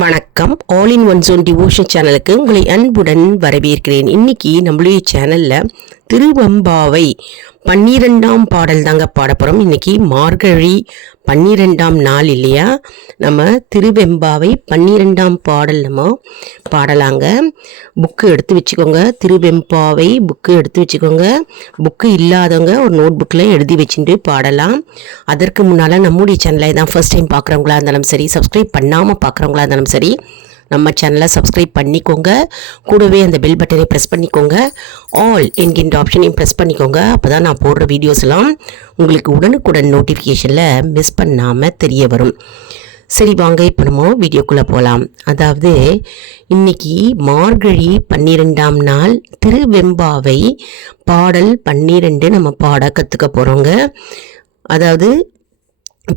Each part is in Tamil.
வணக்கம். All in one zone devotion சேனலுக்கு உங்களை அன்புடன் வரவேற்கிறேன். இன்னைக்கு நம்மளுடைய சேனலில் திருவெம்பாவை 12ஆம் பாடல் தாங்க பாட போகிறோம். இன்றைக்கி மார்கழி 12ஆம் நாள் இல்லையா, நம்ம திருவெம்பாவை 12ஆம் பாடல் நம்ம பாடலாங்க. புக்கு எடுத்து வச்சுக்கோங்க. திருவெம்பாவை புக்கு எடுத்து வச்சுக்கோங்க. புக்கு இல்லாதவங்க ஒரு நோட் புக்கில் எழுதி வச்சுட்டு பாடலாம். அதற்கு முன்னால் நம்முடைய சேனலை தான் ஃபர்ஸ்ட் டைம் பார்க்குறவங்களா இருந்தாலும் சரி, சப்ஸ்கிரைப் பண்ணாமல் பார்க்குறவங்களா இருந்தாலும் சரி, நம்ம சேனலை சப்ஸ்கிரைப் பண்ணிக்கோங்க. கூடவே அந்த பெல் பட்டனை ப்ரெஸ் பண்ணிக்கோங்க. ஆல் என்கின்ற ஆப்ஷனையும் ப்ரெஸ் பண்ணிக்கோங்க. அப்போ தான் நான் போடுற வீடியோஸ்லாம் உங்களுக்கு உடனுக்குடன் நோட்டிஃபிகேஷனில் மிஸ் பண்ணாமல் தெரிய வரும். சரி வாங்க, இப்போ நம்ம வீடியோக்குள்ளே போகலாம். அதாவது இன்னைக்கு மார்கழி 12ஆம் நாள் திருவெம்பாவை பாடல் 12 நம்ம பாட கற்றுக்க போகிறோங்க. அதாவது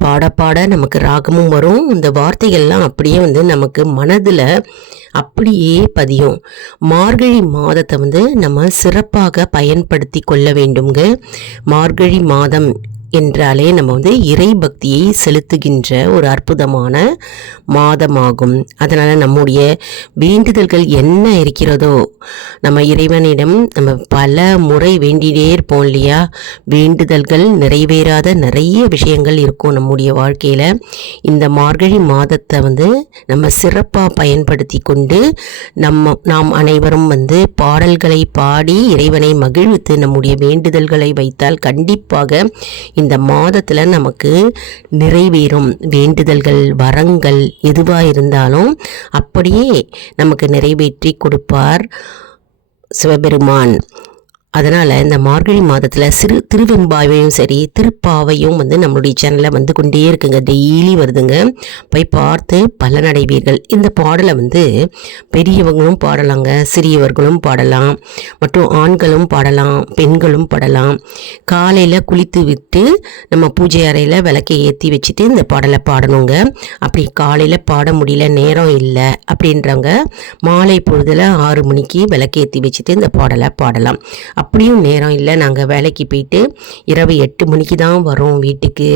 பாட பாட நமக்கு ராகமும் வரும். இந்த வார்த்தைகள்லாம் அப்படியே நமக்கு மனதில் அப்படியே பதியும். மார்கழி மாதத்தை நம்ம சிறப்பாக பயன்படுத்தி கொள்ள வேண்டுங்க. மார்கழி மாதம் என்றாலே நம்ம இறை பக்தியை செலுத்துகின்ற ஒரு அற்புதமான மாதமாகும். அதனால் நம்முடைய வேண்டுதல்கள் என்ன இருக்கிறதோ, நம்ம இறைவனிடம் நம்ம பல முறை வேண்டிகிட்டே இருப்போம் இல்லையா. வேண்டுதல்கள் நிறைவேறாத நிறைய விஷயங்கள் இருக்கும் நம்முடைய வாழ்க்கையில். இந்த மார்கழி மாதத்தை நம்ம சிறப்பாக பயன்படுத்தி கொண்டு நாம் அனைவரும் பாடல்களை பாடி இறைவனை மகிழ்வித்து நம்முடைய வேண்டுதல்களை வைத்தால் கண்டிப்பாக இந்த மாதத்தில் நமக்கு நிறைவேறும் வேண்டுதல்கள், வரங்கள் எதுவாக இருந்தாலும் அப்படியே நமக்கு நிறைவேற்றி கொடுப்பார் சிவபெருமான். அதனால் இந்த மார்கழி மாதத்தில் திருவெம்பாவையும் சரி, திருப்பாவையும் நம்மளுடைய சேனலில் வந்து கொண்டே இருக்குங்க. டெய்லி வருதுங்க. போய் பார்த்து பலனடைவீர்கள். இந்த பாடலை பெரியவங்களும் பாடலாங்க, சிறியவர்களும் பாடலாம், மற்றும் ஆண்களும் பாடலாம், பெண்களும் பாடலாம். காலையில் குளித்து விட்டு நம்ம பூஜை அறையில் விளக்கை ஏற்றி வச்சுட்டு இந்த பாடலை பாடணுங்க. அப்படி காலையில் பாட முடியல, நேரம் இல்லை அப்படின்றவங்க மாலை பொழுதில் 6 மணிக்கு விளக்கேற்றி வச்சுட்டு இந்த பாடலை பாடலாம். அப்படியும் நேரம் இல்லை, நாங்கள் வேலைக்கு போயிட்டு இரவு 8 மணிக்கு தான் வரோம் வீட்டுக்கு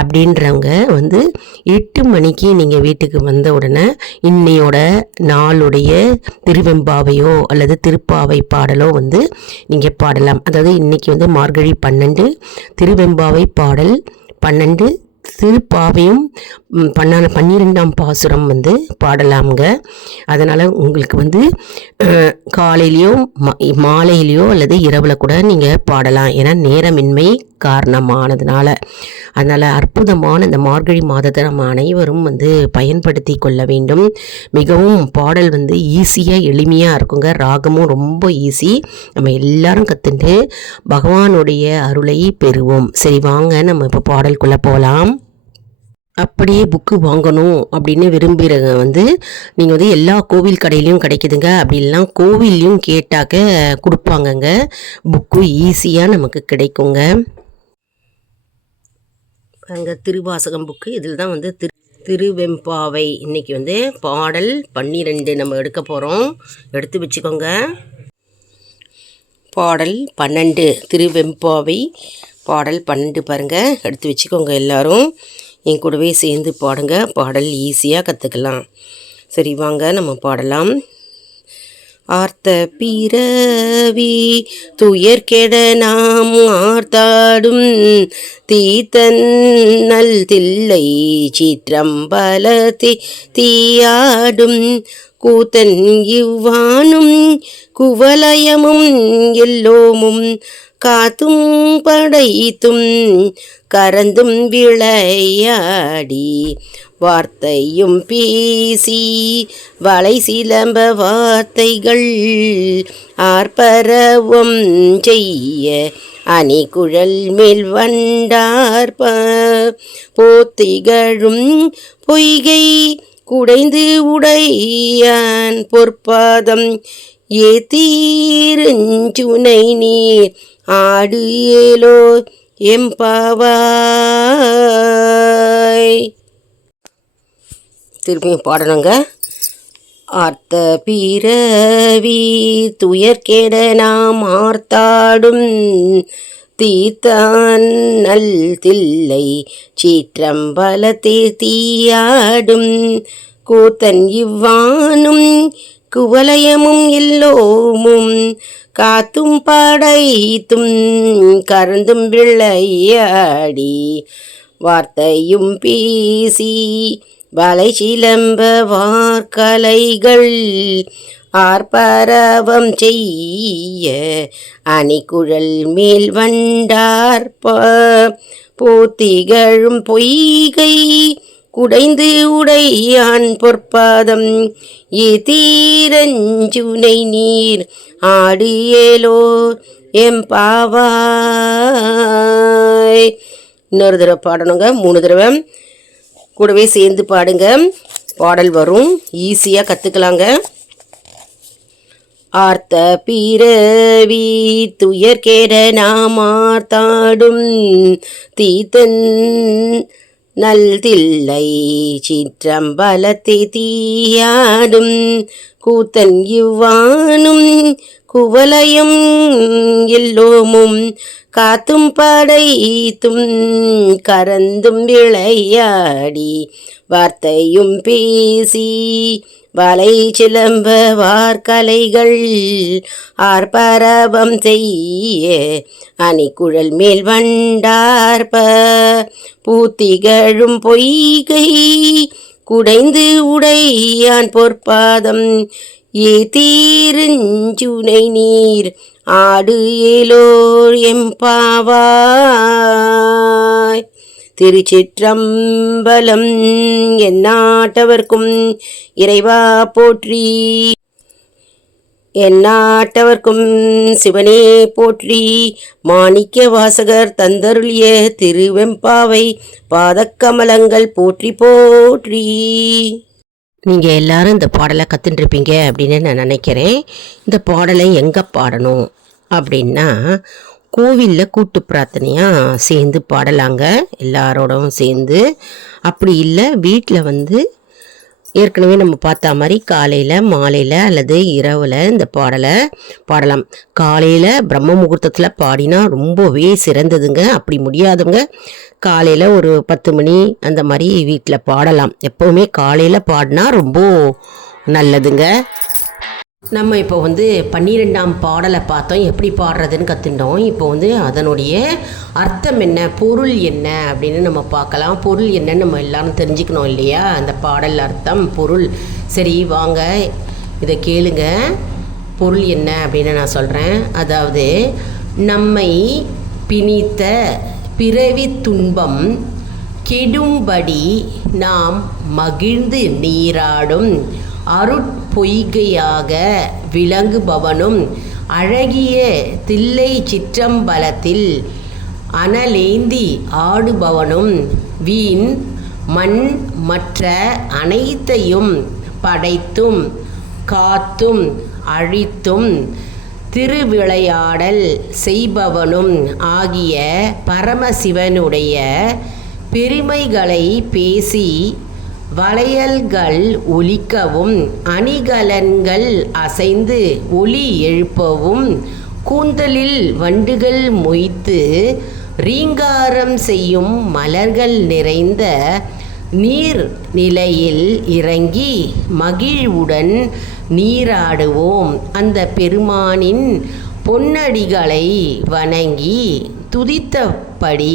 அப்படின்றவங்க 8 மணிக்கு நீங்கள் வீட்டுக்கு வந்த உடனே இன்னையோட நாளுடைய திருவெம்பாவையோ அல்லது திருப்பாவை பாடலோ நீங்கள் பாடலாம். அதாவது இன்னைக்கு மார்கழி 12, திருவெம்பாவை பாடல் 12, திருப்பாவையும் 12ஆம் பாசுரம் பாடலாமுங்க. அதனால் உங்களுக்கு காலையிலையோ மாலையிலையோ அல்லது இரவில் கூட நீங்கள் பாடலாம். ஏன்னா நேரமின்மை காரணமானதுனால. அதனால் அற்புதமான இந்த மார்கழி மாதத்தை நம்ம அனைவரும் பயன்படுத்தி கொள்ள வேண்டும். மிகவும் பாடல் ஈஸியாக எளிமையாக இருக்குங்க. ராகமும் ரொம்ப ஈஸி. நம்ம எல்லாரும் கற்றுட்டு பகவானுடைய அருளை பெறுவோம். சரி வாங்க, நம்ம இப்போ பாடலுக்குள்ளே போகலாம். அப்படியே புக்கு வாங்கணும் அப்படின்னு விரும்புகிறவங்க நீங்கள் எல்லா கோவில் கடையிலையும் கிடைக்குதுங்க. அப்படிலாம் கோவில்லையும் கேட்டாக்க கொடுப்பாங்கங்க. புக்கு ஈஸியாக நமக்கு கிடைக்குங்க. அங்கே திருவாசகம் புக்கு இதில் தான் திருவெம்பாவை இன்னைக்கு பாடல் 12 நம்ம எடுக்க போகிறோம். எடுத்து வச்சுக்கோங்க. பாடல் 12 திருவெம்பாவை பாடல் 12 பாருங்கள். எடுத்து வச்சுக்கோங்க. எல்லாரும் என் கூடவே சேர்ந்து பாடுங்க. பாடல் ஈஸியாக கற்றுக்கலாம். சரி வாங்க, நம்ம பாடலாம். ஆர்த்த பிறவி துயர்கெட நாம் ஆர்த்தாடும் தீத்தன்னல் தில்லை சீற்றம்பலத்தை தீயாடும் கூத்தன் இவ்வானும் குவலயமும் எல்லோமும் காத்தும் படைத்தும் கரந்தும் விளையாடி வார்த்தையும் பேசி வளை சிலம்ப வார்த்தைகள் ஆர்ப்பரவம் செய்ய அணிகுழல் மேல் வண்டார்ப போத்திகழும் பொய்கை குடைந்து உடையான் பொற்பாதம் ஏத்தீரஞ்சுனை நீர் ஆடு ஏலோ எம்பாவாய். திருப்பியும் பாடணுங்க. ஆர்த்த பிறவி துயர்கெட நாம் ஆர்த்தாடும் தீத்தன்னல் தில்லை சீற்றம்பலத்தை தீயாடும் கூத்தன் இவ்வானும் குவலயமும் எல்லோமும் காத்தும் படைத்தும் கறந்தும் விளையாடி வார்த்தையும் பேசி வலை சிலம்ப வார்கலைகள் ஆர்ப்பரவம் செய்ய அணிகுழல் மேல் வண்டார்ப்ப போத்திகழும் பொய்கை குடைந்து உடையான் பொற்பாதம் தீரஞ்சுனை நீர் ஆடு ஏலோ எம்பாவாய். இன்னொரு தடவை பாடணுங்க, 3 தடவை கூடவே சேர்ந்து பாடுங்க. பாடல் வரும், ஈஸியாக கற்றுக்கலாங்க. ஆர்த்த பிறவி துயர்கேட நாமார்த்தாடும் தீத்தன் நல்தில்லை சிற்றம்பலத்தை தீயாடும் கூத்தன் இவ்வானும் குவலயம் எல்லோமும் காத்தும் படைத்தும் கறந்தும் விளையாடி வார்த்தையும் பேசி வலை சிலம்ப வார்கலைகள் ஆர்ப்பரவம் செய்ய அணிகுழல் மேல் வண்டார்ப்ப பூத்திகழும் பொய்கை குடைந்து உடையான் பொற்பாதம் தீரஞ்சுனை நீர் ஆடு ஏலோர் எம்பாவாய். திருச்சிற்றம்பலம். எந்நாட்டவர்க்கும் இறைவா போற்றி, எந்நாட்டவர்க்கும் சிவனே போற்றி. மாணிக்க வாசகர் தந்தருளிய திருவெம்பாவை பாதக்கமலங்கள் போற்றி போற்றி. நீங்கள் எல்லாரும் இந்த பாடலை கற்றுட்டுருப்பீங்க அப்படின்னு நான் நினைக்கிறேன். இந்த பாடலை எங்கே பாடணும் அப்படின்னா, கோவிலில் கூட்டு பிரார்த்தனையாக சேர்ந்து பாடலாங்க, எல்லாரோடும் சேர்ந்து. அப்படி இல்லை, வீட்டில் ஏற்கனவே நம்ம பார்த்த மாதிரி காலையில், மாலையில் அல்லது இரவில் இந்த பாடலை பாடலாம். காலையில் பிரம்ம முகூர்த்தத்தில் பாடினா ரொம்பவே சிறந்ததுங்க. அப்படி முடியாதவங்க காலையில் ஒரு 10 மணி அந்த மாதிரி வீட்டில் பாடலாம். எப்போவுமே காலையில் பாடினா ரொம்ப நல்லதுங்க. நம்ம இப்போ 12ஆம் பாடலை பார்த்தோம், எப்படி பாடுறதுன்னு கற்றுட்டோம். இப்போ அதனுடைய அர்த்தம் என்ன, பொருள் என்ன அப்படின்னு நம்ம பார்க்கலாம். பொருள் என்னன்னு நம்ம எல்லாரும் தெரிஞ்சுக்கணும் இல்லையா, அந்த பாடல் அர்த்தம் பொருள். சரி வாங்க இதை கேளுங்க. பொருள் என்ன அப்படின்னு நான் சொல்கிறேன். அதாவது, நம்மை பிணித்த பிறவி துன்பம் கெடும்படி நாம் மகிழ்ந்து நீராடும் அருட்பொய்கையாக விளங்குபவனும் அழகிய தில்லை சிற்றம்பலத்தில் அனலேந்தி ஆடுபவனும் வீண் மண் மற்ற அனைத்தையும் படைத்தும் காத்தும் அழித்தும் திருவிளையாடல் செய்பவனும் ஆகிய பரமசிவனுடைய பெருமைகளை பேசி வளையல்கள் ஒலிக்கவும் அணிகலன்கள் அசைந்து ஒலி எழுப்பவும் கூந்தலில் வண்டுகள் மொய்த்து ரீங்காரம் செய்யும் மலர்கள் நிறைந்த நீர் நிலையில் இறங்கி மகிழ்வுடன் நீராடுவோம். அந்த பெருமானின் பொன்னடிகளை வணங்கி துதித்தபடி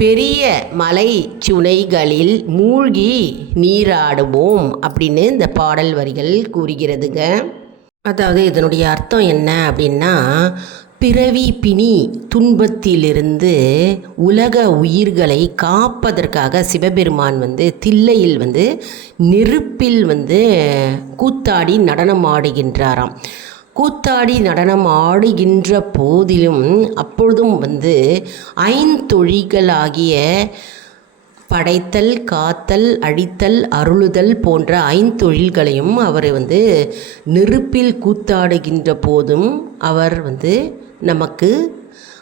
பெரிய மலை சுனைகளில் மூழ்கி நீராடுவோம் அப்படின்னு இந்த பாடல் வரிகள் கூறுகிறதுங்க. அதாவது இதனுடைய அர்த்தம் என்ன அப்படின்னா, பிறவி பிணி துன்பத்திலிருந்து உலக உயிர்களை காப்பதற்காக சிவபெருமான் தில்லையில் நெருப்பில் கூத்தாடி நடனம் ஆடுகின்றாராம். கூத்தாடி நடனம் ஆடுகின்ற போதிலும் அப்பொழுதும் ஐந்தொழில்களாகிய படைத்தல், காத்தல், அழித்தல், அருளுதல் போன்ற ஐந்தொழில்களையும் அவர் நெருப்பில் கூத்தாடுகின்ற போதும் அவர் நமக்கு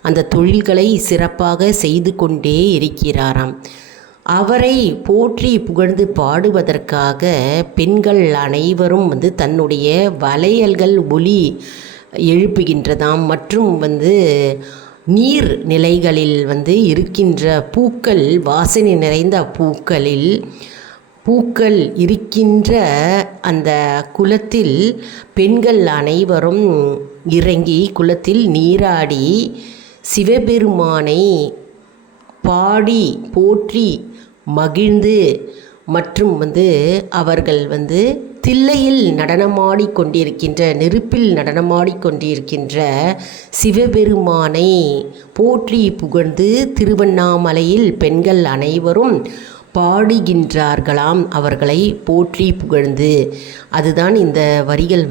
அந்த தொழில்களை சிறப்பாக செய்து கொண்டே இருக்கிறாராம். அவரை போற்றி புகழ்ந்து பாடுவதற்காக பெண்கள் அனைவரும் தன்னுடைய வளையல்கள் ஒலி எழுப்புகின்றதாம். மற்றும் நீர் நிலைகளில் இருக்கின்ற பூக்கள், வாசனை நிறைந்த பூக்களில் பூக்கள் இருக்கின்ற அந்த குளத்தில் பெண்கள் அனைவரும் இறங்கி குளத்தில் நீராடி சிவபெருமானை பாடி போற்றி மகிழ்ந்து மற்றும் அவர்கள் தில்லையில் நடனமாடி கொண்டிருக்கின்ற நெருப்பில் நடனமாடி கொண்டிருக்கின்ற சிவபெருமானை போற்றி புகழ்ந்து திருவண்ணாமலையில் பெண்கள் அனைவரும் பாடுகின்றார்களாம். அவர்களை போற்றி புகழ்ந்து. அதுதான் இந்த வரிகள்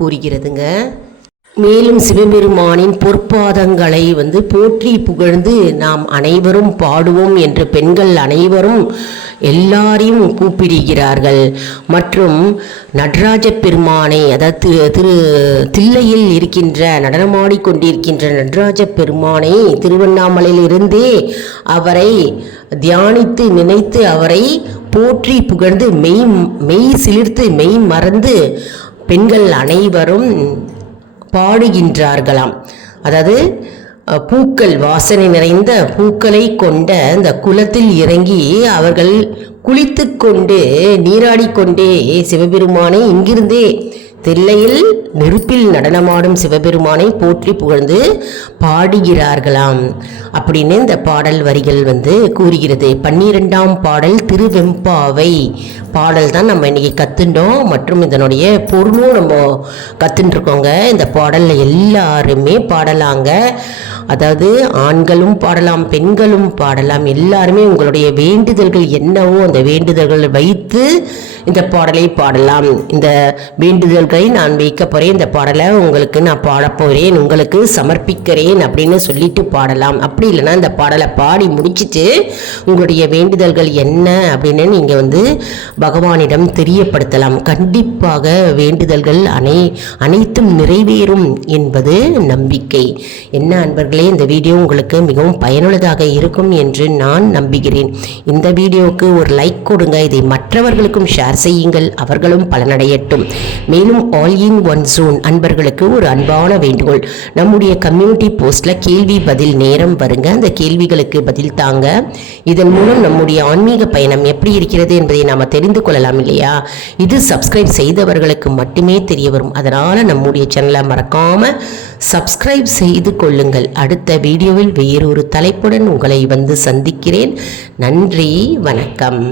கூறுகிறதுங்க. மேலும் சிவபெருமானின் பொற்பாதங்களை போற்றி புகழ்ந்து நாம் அனைவரும் பாடுவோம் என்று பெண்கள் அனைவரும் எல்லாரையும் கூப்பிடுகிறார்கள். மற்றும் நடராஜ பெருமானை, அதாவது தில்லையில் இருக்கின்ற நடனமாடி கொண்டிருக்கின்ற நடராஜ பெருமானை திருவண்ணாமலையிலிருந்தே அவரை தியானித்து நினைத்து அவரை போற்றி புகழ்ந்து மெய் சிலிர்த்து மெய் மறந்து பெண்கள் அனைவரும் பாடுகின்றார்களாம். அதாவது பூக்கள், வாசனை நிறைந்த பூக்களை கொண்ட இந்த குளத்தில் இறங்கி அவர்கள் குளித்து கொண்டு நீராடிக்கொண்டே சிவபெருமானை இங்கிருந்தே தில்லையில் நெருப்பில் நடனமாடும் சிவபெருமானை போற்றி புகழ்ந்து பாடுகிறார்களாம் அப்படின்னு இந்த பாடல் வரிகள் கூறுகிறது. 12ஆம் பாடல் திருவெம்பாவை பாடல் தான் நம்ம இன்னைக்கு கற்றுண்டோம். மற்றும் இதனுடைய பொருளும் நம்ம கற்றுட்டுருக்கோங்க. இந்த பாடலில் எல்லாருமே பாடலாங்க. அதாவது ஆண்களும் பாடலாம், பெண்களும் பாடலாம். எல்லாருமே உங்களுடைய வேண்டுதல்கள் என்னவோ அந்த வேண்டுதல்களை வைத்து இந்த பாடலை பாடலாம். இந்த வேண்டுதல்களை நான் வைக்க போகிறேன், இந்த பாடலை உங்களுக்கு நான் பாடப்போகிறேன், உங்களுக்கு சமர்ப்பிக்கிறேன் அப்படின்னு சொல்லிட்டு பாடலாம். அப்படி இல்லைன்னா இந்த பாடலை பாடி முடிச்சுட்டு உங்களுடைய வேண்டுதல்கள் என்ன அப்படின்னு நீங்கள் பகவானிடம் தெரியப்படுத்தலாம். கண்டிப்பாக வேண்டுதல்கள் அனைத்தும் நிறைவேறும் என்பது நம்பிக்கை. என்ன அன்பர்களே, இந்த வீடியோ உங்களுக்கு மிகவும் பயனுள்ளதாக இருக்கும் என்று நான் நம்புகிறேன். இந்த வீடியோவுக்கு ஒரு லைக் கொடுங்க. இதை மற்றவர்களுக்கும் ஷேர் செய்யுங்கள், அவர்களும் பலனடையட்டும். மேலும் ஆல் இன் ஒன் ஜோன் அன்பர்களுக்கு ஒரு அன்பான வேண்டுகோள். நம்முடைய கம்யூனிட்டி போஸ்ட்ல கேள்வி பதில் நேரம் வருங்க. அந்த கேள்விகளுக்கு பதில் தாங்க. இதன் மூலம் நம்முடைய ஆன்மீக பயணம் எப்படி இருக்கிறது என்பதை நாம தெரிந்து கொள்ளலாம் இல்லையா? இது சப்ஸ்கிரைப் செய்தவர்களுக்கு மட்டுமே தெரிய வரும். அதனால நம்முடைய சேனலை மறக்காம சப்ஸ்கிரைப் செய்து கொள்ளுங்கள். அடுத்த வீடியோவில் வேறொரு தலைப்புடன் உங்களை சந்திக்கிறேன். நன்றி, வணக்கம்.